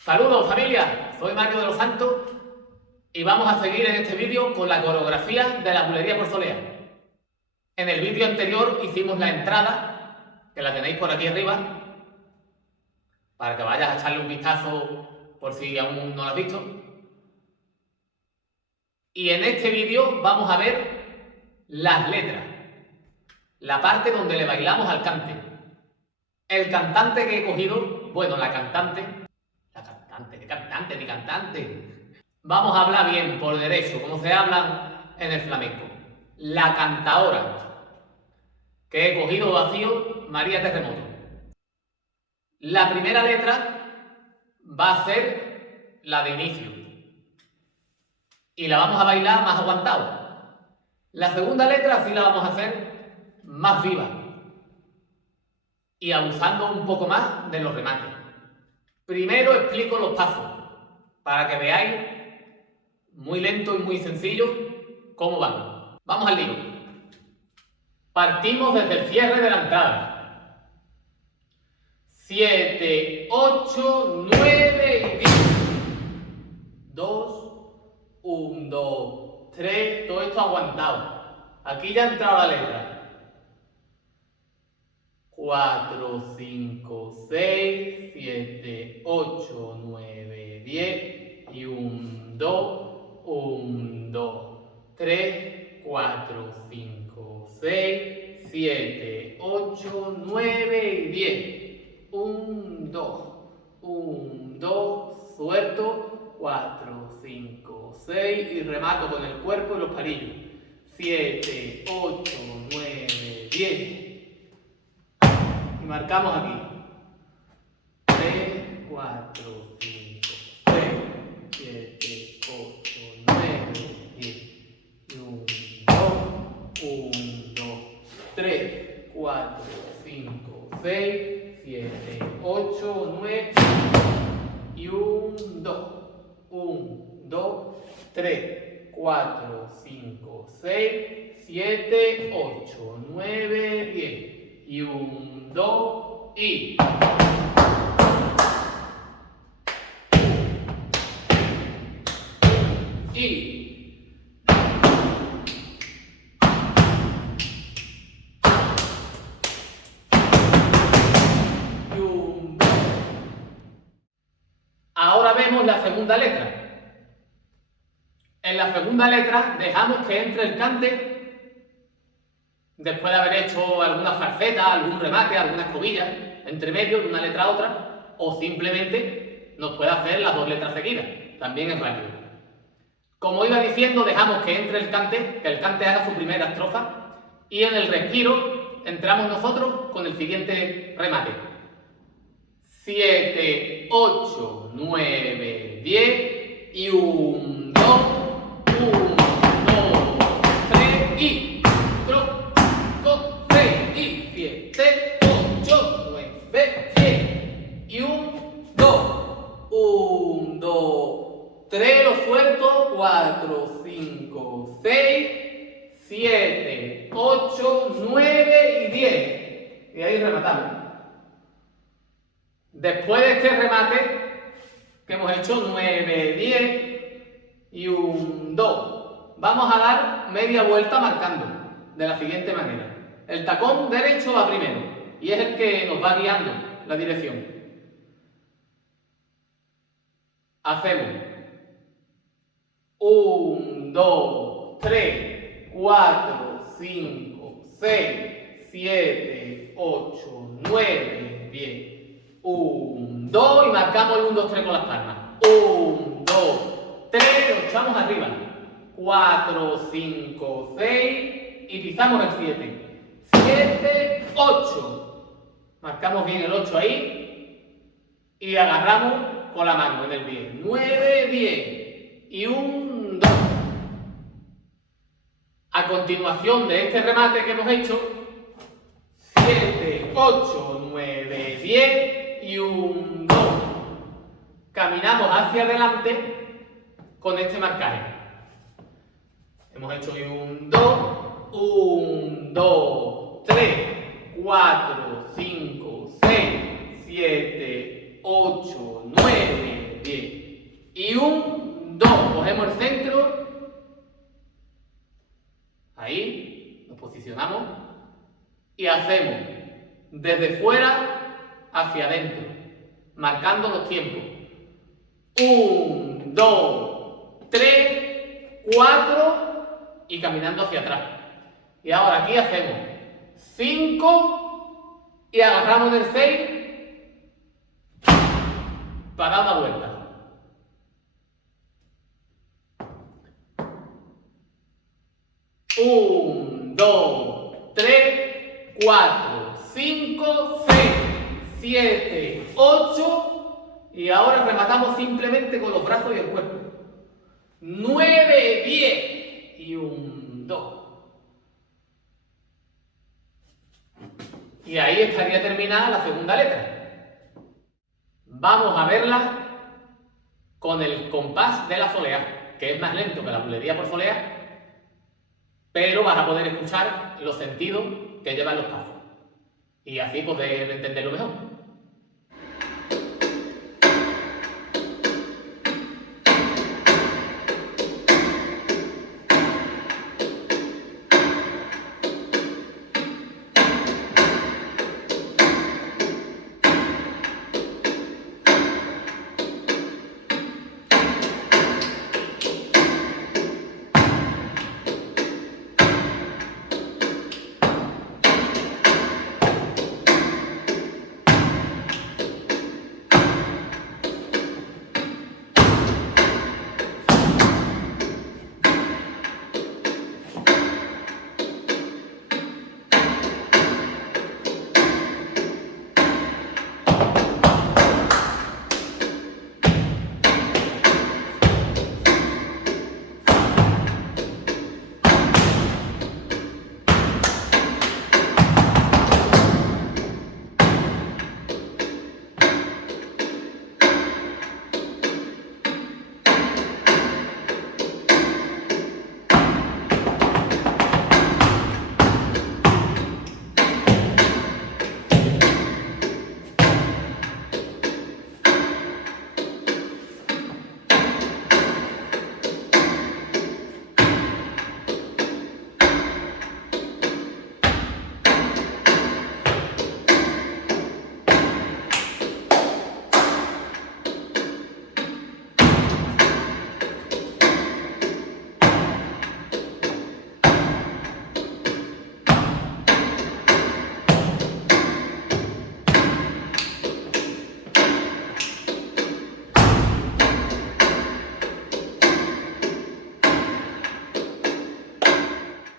Saludos familia, soy Mario de los Santos y vamos a seguir en este vídeo con la coreografía de la bulería por solea. En el vídeo anterior hicimos la entrada, que la tenéis por aquí arriba, para que vayas a echarle un vistazo por si aún no la has visto. Y en este vídeo vamos a ver las letras, la parte donde le bailamos al cante. El cantante que he cogido, bueno, la cantante, ¿qué cantante ni cantante? Vamos a hablar bien, por derecho, como se habla en el flamenco. La cantaora, que he cogido vacío, María Terremoto. La primera letra va a ser la de inicio y la vamos a bailar más aguantado. La segunda letra sí la vamos a hacer más viva y abusando un poco más de los remates. Primero explico los pasos para que veáis muy lento y muy sencillo cómo van. Vamos al lío. Partimos desde el cierre de la entrada. 7, 8, 9 y 10. 2, 1, 2, 3. Todo esto aguantado. Aquí ya ha entrado la letra. 4, 5, 6, 7, 8, 9, 10 y 1, 2, 1, 2, 3, 4, 5, 6, 7, 8, 9 y 10. 1, 2, 1, 2, suelto, 4, 5, 6 y remato con el cuerpo y los palillos. 7, 8, 9, 10. Y marcamos aquí. 3, 4, 5, 6, 7, 8, 9, 10. Y 1, 2, 1, 2, 3, 4, 5, 6, 7, 8, 9. Y 1, 2, 1, 2, 3, 4, 5, 6, 7, 8, 9, 10. Y 1, 2 y... Ahora vemos la segunda letra. En la segunda letra dejamos que entre el cante después de haber hecho alguna farfeta, algún remate, alguna escobilla entre medio de una letra a otra, o simplemente nos puede hacer las dos letras seguidas, también es válido. Como iba diciendo, dejamos que entre el cante, que el cante haga su primera estrofa, y en el respiro entramos nosotros con el siguiente remate. 7, 8, 9, 10 y 1, 2, 1, 2, 3 y... 7, 8, 9, 10 y 1, 2, 1, 2, 3, lo suelto, 4, 5, 6, 7, 8, 9 y 10. Y ahí rematamos. Después de este remate que hemos hecho 9, 10 y 1, 2, vamos a dar media vuelta marcando de la siguiente manera. El tacón derecho va primero y es el que nos va guiando la dirección. Hacemos 1, 2, 3, 4, 5, 6, 7, 8, 9, 10. 1, 2 y marcamos el 1, 2, 3 con las palmas. 1, 2, 3, lo echamos arriba. 4, 5, 6 y pisamos el 7. 7, 8. Marcamos bien el 8 ahí y agarramos con la mano en el 10. 9, 10 y 1, 2. A continuación de este remate que hemos hecho, 7, 8, 9, 10 y 1, 2. Caminamos hacia adelante con este marcaje. Hemos hecho 1, 2, 1, 2, 3, 4, 5, 6, 7, 8, 9, y 1, 2. Cogemos el centro. Ahí nos posicionamos y hacemos desde fuera hacia adentro, marcando los tiempos. 1, 2, 3, 4 y caminando hacia atrás. Y ahora aquí hacemos 5 y agarramos el 6 para dar una vuelta. 1, 2, 3, 4, 5, 6, 7, 8 y ahora rematamos simplemente con los brazos y el cuerpo. 9, 10 y 1, 2. Y ahí estaría terminada la segunda letra. Vamos a verla con el compás de la solea, que es más lento que la bulería por solea, pero vas a poder escuchar los sentidos que llevan los pasos y así poder entenderlo mejor.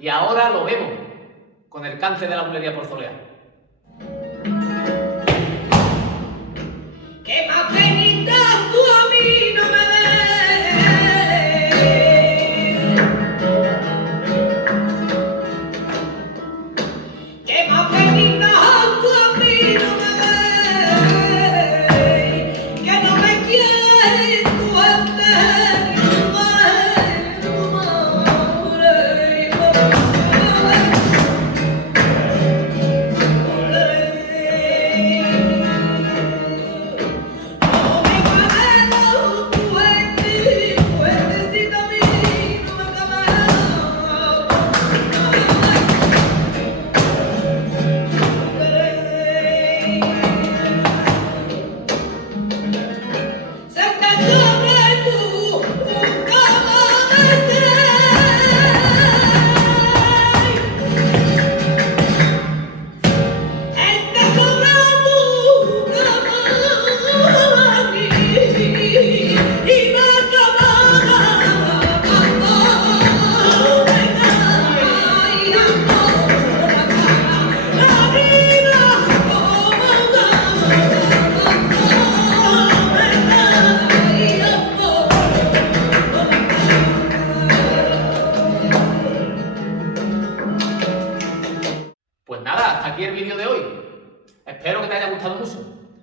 Y ahora lo vemos con el cante de la bulería por solea. ¡Qué más penita tú a mí no me des! ¡Qué más penita tú a mí no me des! ¡Que no me quieres tu gente ni tu madre, tu madre! Pues nada, hasta aquí el vídeo de hoy. Espero que te haya gustado mucho.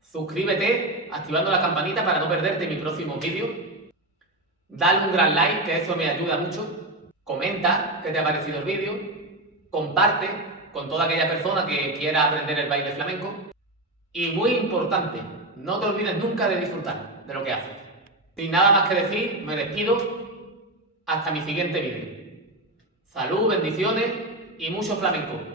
Suscríbete activando la campanita para no perderte mi próximo vídeo. Dale un gran like, que eso me ayuda mucho. Comenta qué te ha parecido el vídeo. Comparte con toda aquella persona que quiera aprender el baile flamenco. Y muy importante, no te olvides nunca de disfrutar de lo que haces. Sin nada más que decir, me despido. Hasta mi siguiente vídeo. Salud, bendiciones y mucho flamenco.